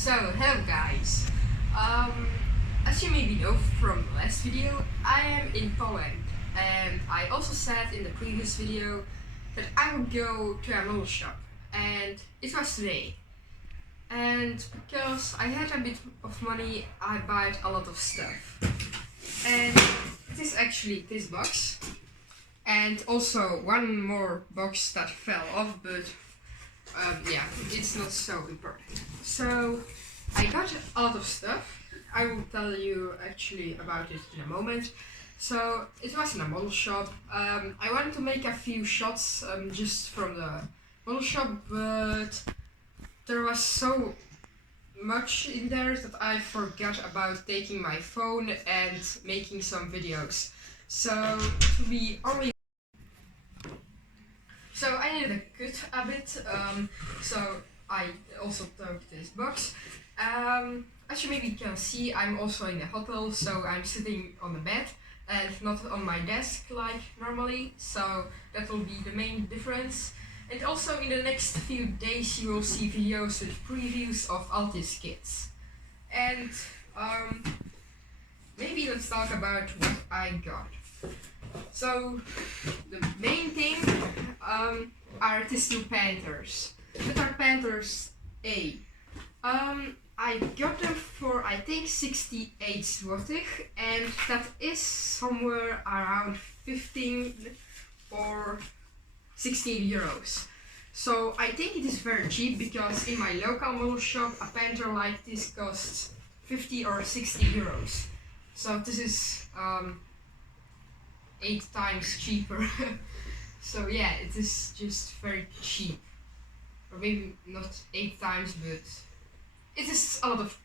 So, hello guys. As you maybe know from the last video, I am in Poland, and I also said in the previous video that I would go to a model shop, and it was today. And because I had a bit of money, I bought a lot of stuff. And it is actually this box, and also one more box that fell off, but yeah, it's not so important. So I got a lot of stuff. I will tell you actually about it in a moment. So it was in a model shop. I wanted to make a few shots just from the model shop, but there was so much in there that I forgot about taking my phone and making some videos. So we only So I needed to cut a bit, so I also took this box. As you maybe can see, I'm also in a hotel, so I'm sitting on the bed and not on my desk like normally, so that will be the main difference. And also in the next few days you will see videos with previews of all these kits. And maybe let's talk about what I got. So the main thing are these two panthers. That are panthers A. I got them for I think 68 złotych, and that is somewhere around 15 or 16 euros. So I think it is very cheap, because in my local model shop a panther like this costs 50 or 60 euros. So this is 8 times cheaper. So yeah, it is just very cheap. Or maybe not 8 times, but it is a lot of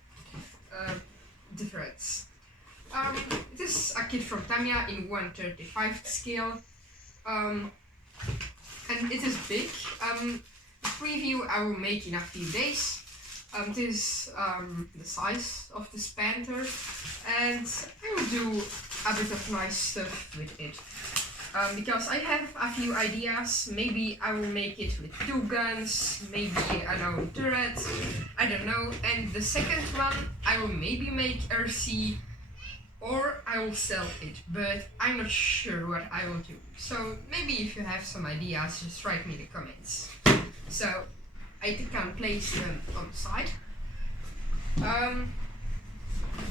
difference. It is a kit from Tamiya in 1/35 scale. And it is big. The preview I will make in a few days. This is the size of this panther, and I will do a bit of nice stuff with it. Because I have a few ideas. Maybe I will make it with 2 guns, maybe I know turret, I don't know. And the second one I will maybe make RC, or I will sell it, but I'm not sure what I will do. So maybe if you have some ideas, just write me in the comments. So I can place them on the side.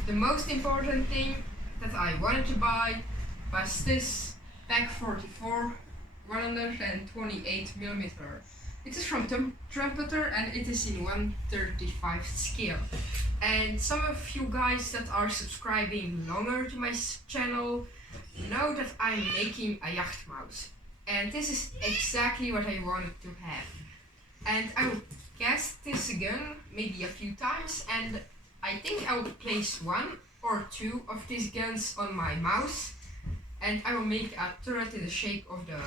The most important thing that I wanted to buy was this Pack 44 128mm. It is from Trumpeter, and it is in 1/35 scale. And some of you guys that are subscribing longer to my channel know that I'm making a Jachtmaus, and this is exactly what I wanted to have. And I will cast this gun maybe a few times, and I think I will place 1 or 2 of these guns on my mouse, and I will make a turret in the shape of the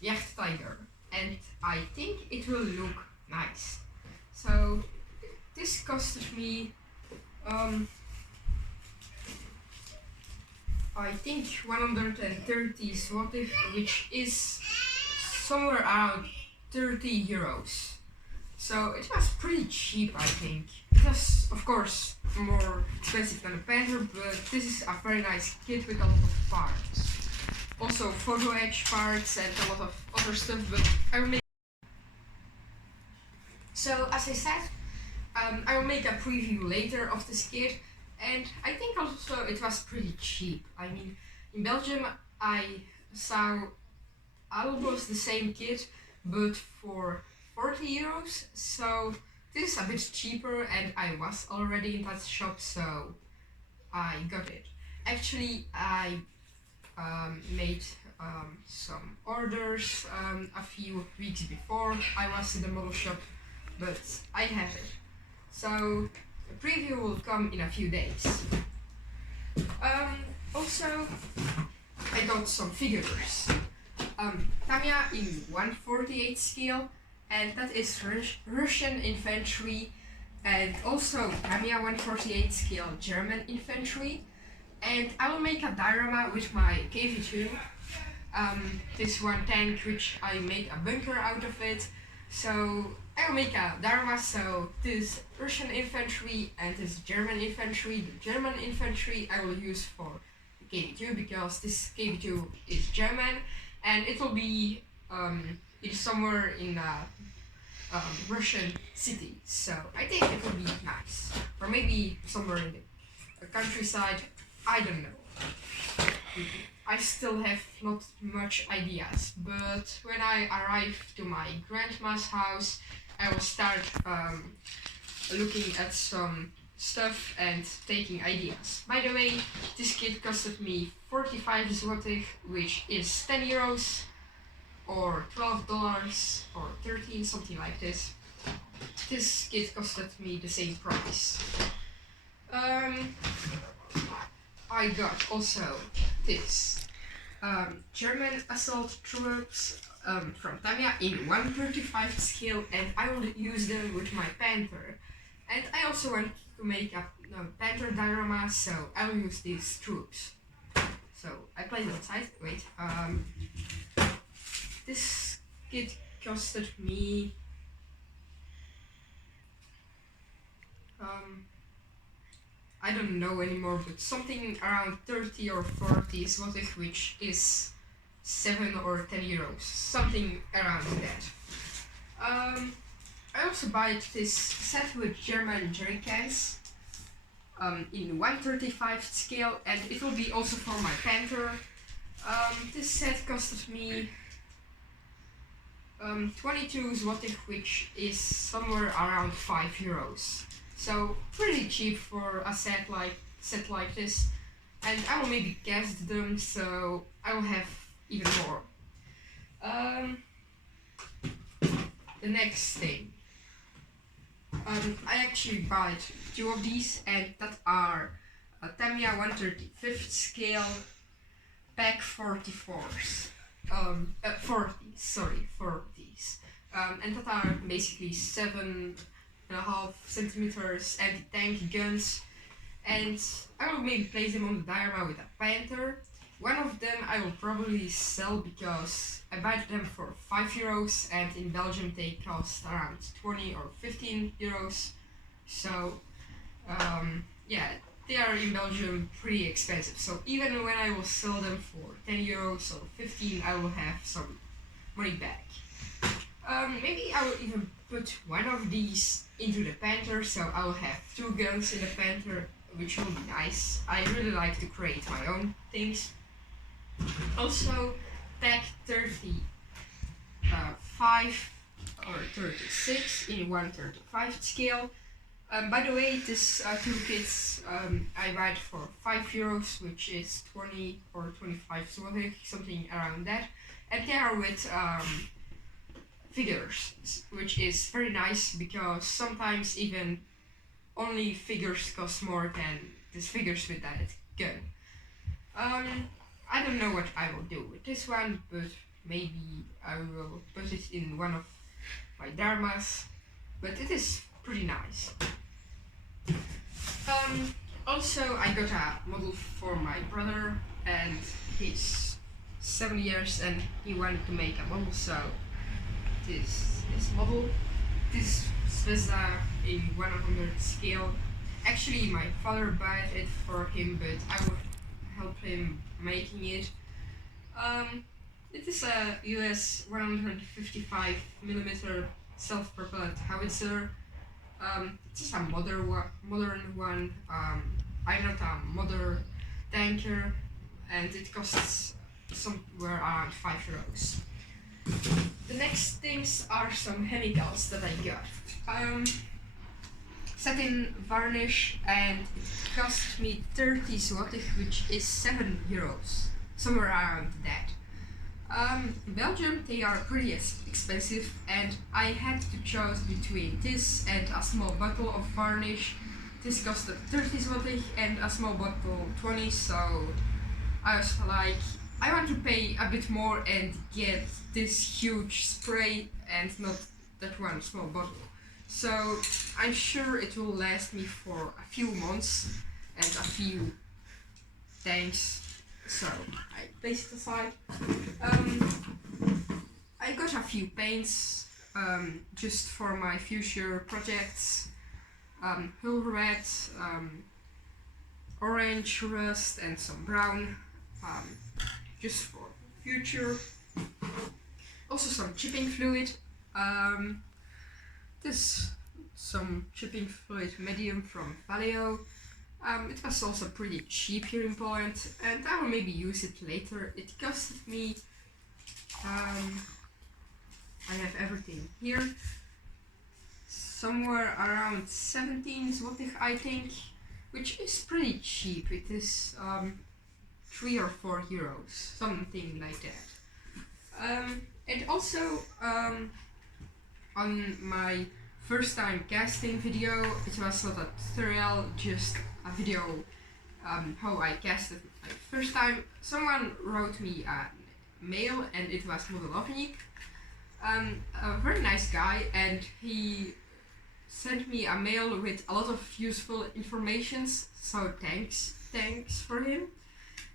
Yacht Tiger, and I think it will look nice. So this costed me I think 130 złotych, which is somewhere around 30 euros. So it was pretty cheap, I think. It was, of course, more expensive than a panther, but this is a very nice kit with a lot of parts. Also photo edge parts and a lot of other stuff, but I will make... So as I said, I will make a preview later of this kit, and I think also it was pretty cheap. I mean, in Belgium I saw almost the same kit, but for 40 euros, so this is a bit cheaper, and I was already in that shop, so I got it. Actually, I made some orders a few weeks before I was in the model shop, but I have it. So the preview will come in a few days. Also, I got some figures. Tamiya in 1/48 scale, and that is Russian infantry, and also Tamiya 1/48 scale German infantry. And I will make a diorama with my KV2, this one tank, which I made a bunker out of it. So I I will make a dharma, so this Russian infantry and this German infantry. The German infantry I will use for KB2 because this KB2 is German and it will be in somewhere in a Russian city. So I think it will be nice. Or maybe somewhere in the countryside. I don't know. I still have not much ideas, but when I arrive to my grandma's house, I will start looking at some stuff and taking ideas. By the way, this kit costed me 45 zlotych, which is 10 euros or $12 or 13, something like this. This kit costed me the same price. I got also this German assault troops from Tamiya in 135 scale, and I will use them with my panther. And I also want to make a panther diorama, so I will use these troops. So I played outside. Wait, this kit costed me I don't know anymore, but something around 30 or 40 zlotych, which is 7 or 10 euros, something around that. I also bought this set with German jerry cans in 135 scale, and it will be also for my panther. This set costed me 22 zlotych, which is somewhere around 5 euros. So pretty cheap for a set like this, and I will maybe cast them, so I will have even more. The next thing, I actually bought 2 of these, and that are a Tamiya 135th scale pack 44s. 40s. And that are basically 7.5 centimeters anti-tank guns, and I will maybe place them on the diorama with a panther. One of them I will probably sell because I bought them for 5 euros, and in Belgium they cost around 20 or 15 euros. So yeah, they are in Belgium pretty expensive. So even when I will sell them for 10 euros or 15, I will have some money back. Maybe I will even put one of these into the panther, so I will have 2 guns in the panther, which will be nice. I really like to create my own things. Also, tag 35 or 36 in 135 scale. By the way, this 2 kits I bought for 5 euros, which is 20 or 25 zlotych, something around that. And they are with figures, which is very nice because sometimes even only figures cost more than these figures with that gun. I don't know what I will do with this one, but maybe I will put it in one of my dharmas, but it is pretty nice. Also, I got a model for my brother, and he's 7 years and he wanted to make a model, so this model, this Zvezda in 100 scale. Actually, my father bought it for him, but I would help him making it. It is a US 155mm self-propelled howitzer. It's just a modern one. I'm not a modern tanker, and it costs somewhere around 5 euros. The next things are some chemicals that I got. Satin varnish, and it cost me 30 zlotych, which is 7 euros, somewhere around that. In Belgium they are pretty expensive, and I had to choose between this and a small bottle of varnish. This costed 30 zlotych and a small bottle 20, so I was like, I want to pay a bit more and get this huge spray and not that one small bottle. So I'm sure it will last me for a few months and a few tanks. So I place it aside. I got a few paints just for my future projects. Hull red, orange rust and some brown, just for future. Also some chipping fluid. This some chipping fluid medium from Valeo. It was also pretty cheap here in Poland, and I will maybe use it later. It costed me, I have everything here, somewhere around 17 zlotych, I think, which is pretty cheap. It is 3 or 4 euros, something like that. And also, on my first time casting video, it was not a tutorial, just a video how I casted my first time. Someone wrote me a mail, and it was modelovnik, a very nice guy, and he sent me a mail with a lot of useful informations, so thanks for him.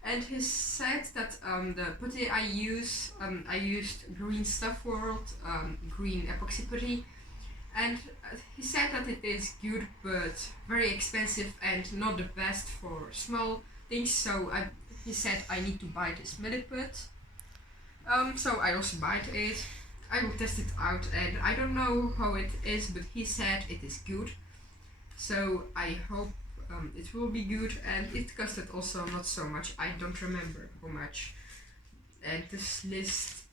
And he said that the putty I used green stuff world, green epoxy putty, and he said that it is good but very expensive and not the best for small things, so he said I need to buy this Mediput. So I also bought it. I will test it out, and I don't know how it is, but he said it is good, so I hope it will be good. And it costed also not so much, I don't remember how much, and this list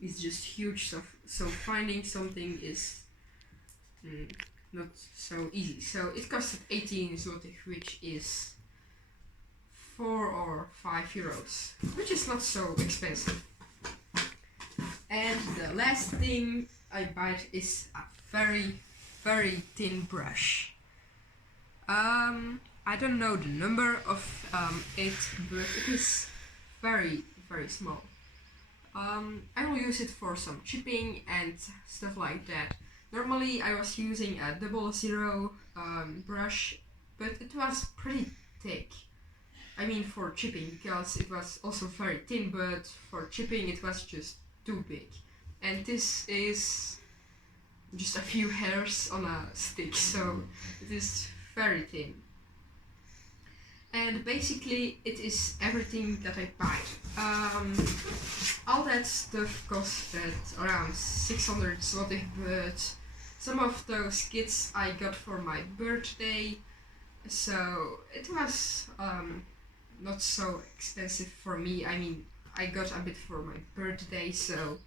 is just huge, so finding something is not so easy. So it costed 18 zlotych, which is 4 or 5 euros, which is not so expensive. And the last thing I bought is a very, very thin brush. I don't know the number of it, but it is very, very small. I will use it for some chipping and stuff like that. Normally I was using a 00 brush, but it was pretty thick. I mean for chipping, because it was also very thin, but for chipping it was just too big. And this is just a few hairs on a stick, so it is very thin. And basically it is everything that I bought. All that stuff costed around 600 zlotych, but some of those kits I got for my birthday, so it was not so expensive for me. I mean, I got a bit for my birthday, so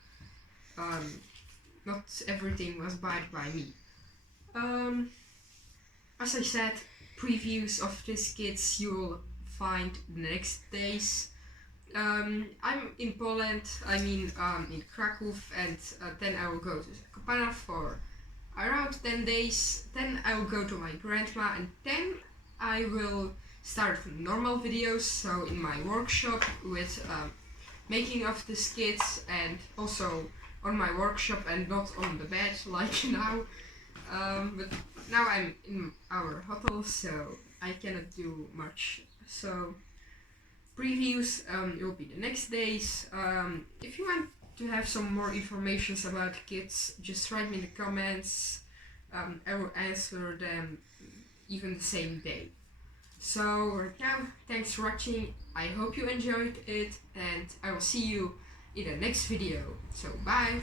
not everything was bought by me. As I said, previews of these kits you will find the next days. I'm in Poland, I mean in Kraków, and then I will go to Zakopane for around 10 days. Then I will go to my grandma, and then I will start normal videos, so in my workshop with making of the skits, and also on my workshop and not on the bed like now. But now I'm in our hotel, so I cannot do much. So previews will be the next days. If you want to have some more information about kits, just write me in the comments. I will answer them even the same day. So right now, thanks for watching. I hope you enjoyed it, and I will see you in the next video. So bye!